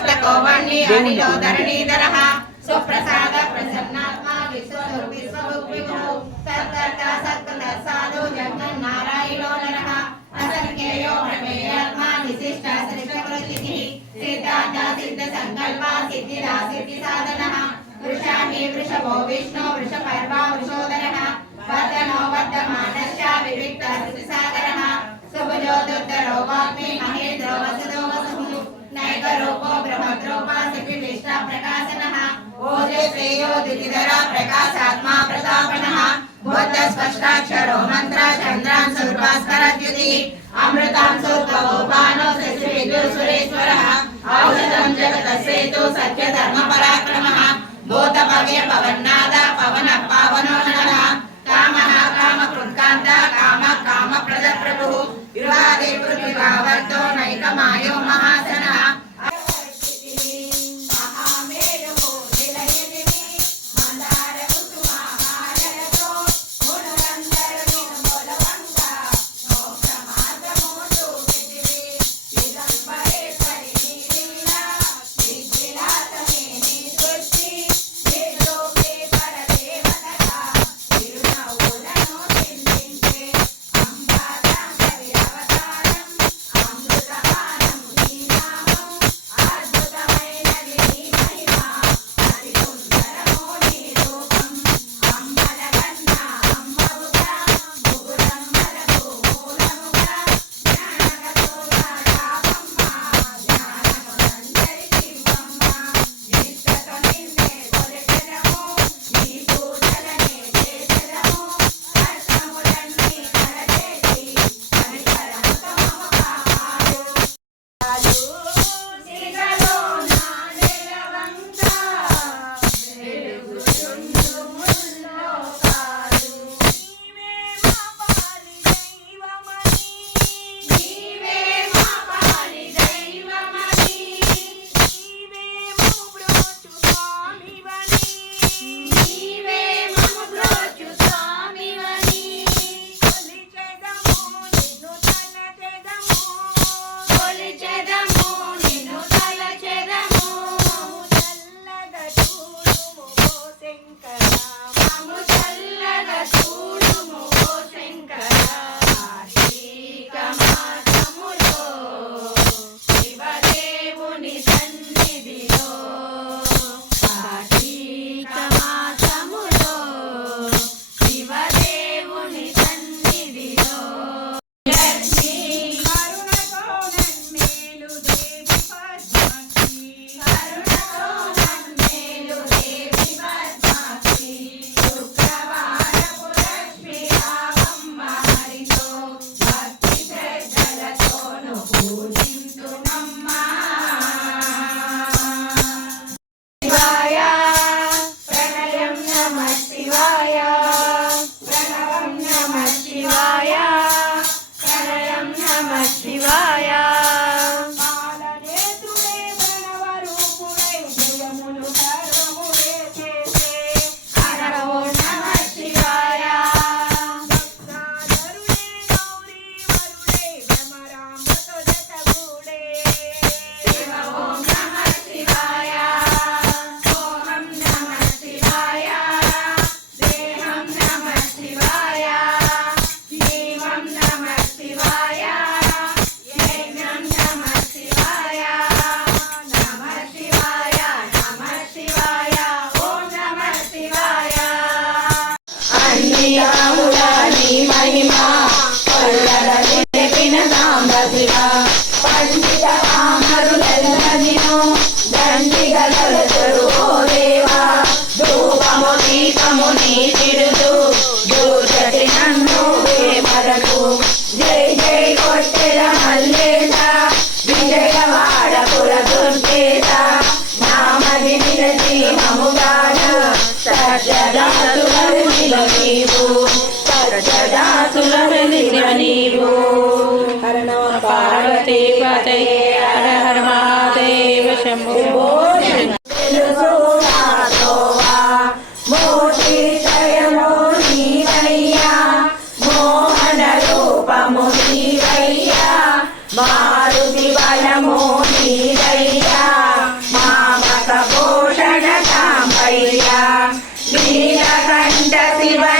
సప్తకోవణ్ణి అనిలో ధరణీధరః సుప్రసాద ప్రసన్నాత్మా విశ్వసుర్ విశ్వభుక్విభుః సత్కర్త సత్కృత సాధు జగన్నారాయణో నరః అసంఖ్యేయో ప్రమేయాత్మా విశిష్ట సృష్టకృతిః సిద్ధాంత సిద్ధ సంకల్ప సిద్ధిదా సిద్ధి సాధనః వృషామి వృషభో విష్ణు వృషపర్వ వృషోదరః వర్ధనో వర్ధమానశ్చ వివిక్త సాగరః సుభజో దుర్ధరో వాగ్మి మహేంద్రో వసుదో వసుః నైక రూపో బృహద్రూపా సిపి విష్ట ప్రకాశనః ఓజశ్రేయో దితిధర ప్రకాశాత్మా ప్రతాపనః బుద్ధ స్పష్టాక్షరో మంత్ర చంద్రాన్ సుర్భాస్కరద్యుతి అమృతాం సుర్భవో భానో శశి విద్యుత్ సురేశ్వరః ఔషధం జగత సేతు సత్య ధర్మ పరాక్రమః భూత భవ్య పవన్నాద పవన పావనో నరః అన్నియాములని మహిమా కొల్లలని చెప్పిన సాంబ శివ పండిత కామరులెల్లనిను దండిగలరు ఓ దేవా ధూపము దీపము నీ దూచటి నన్ను వేమరకు జై జై కొట్టెల మల్లేట. విజయ హరయే హర హర మహాదేవ శంభో మారుతి బలమో నీరయ్యా పోషణ కాంబయ్యా శివ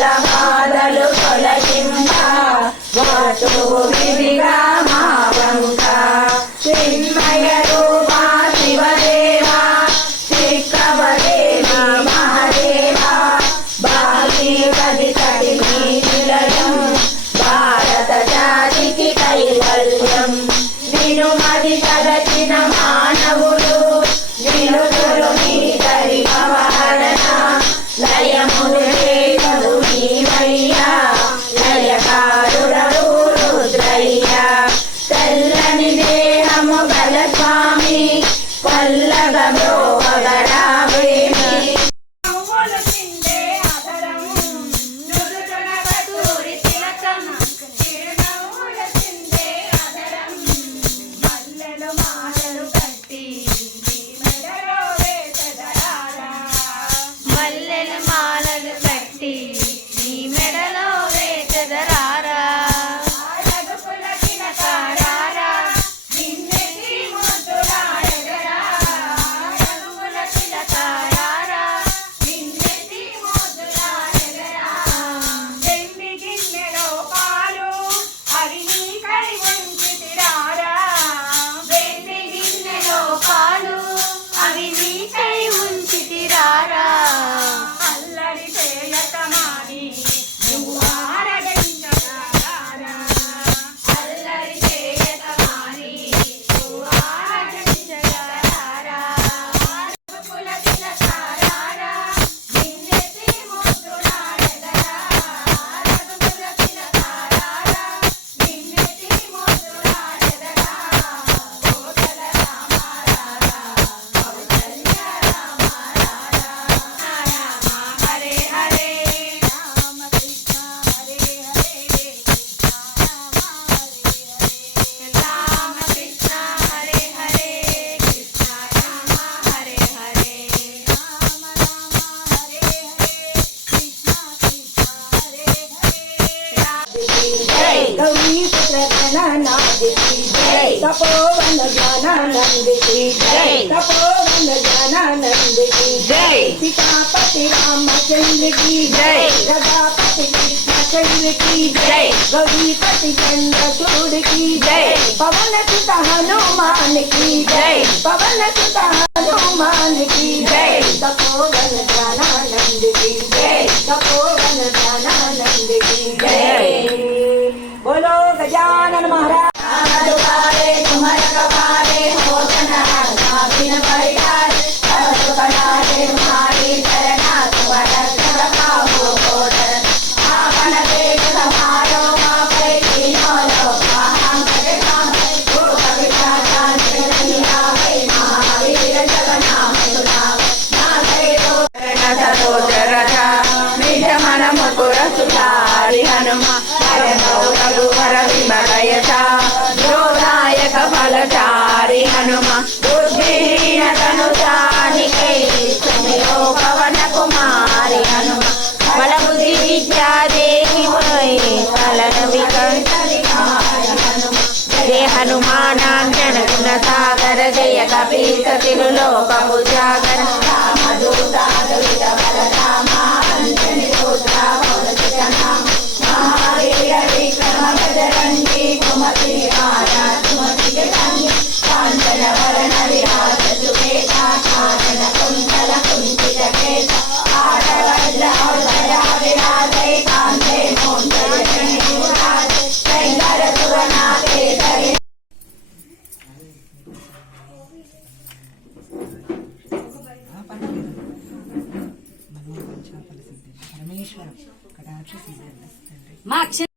పూల బాధలు తొలగింప వాటువు విధిగా మా వంక. చిన్మయ రూపా శివదేవా చిక్కవదేవి మహదేవా. భాగీపతి కడి నిలయం భారత జాతికి కైవల్యం. నిను మది வளர்ப்பாமி பல்லவ నంద की जय तपोवन जनानंद की जय सीतापति रामचंद्र की जय गदापति कृष्णचंद्र की जय गौरीपति चंद्रचूड़ की जय पवन सुत हनुमान की जय पवन सुत हनुमान की जय तपोवन जनानंद की जय तपोवन సాగర జయ కపీ కపీక తిరులోకపు జాగర Muchas gracias. Max.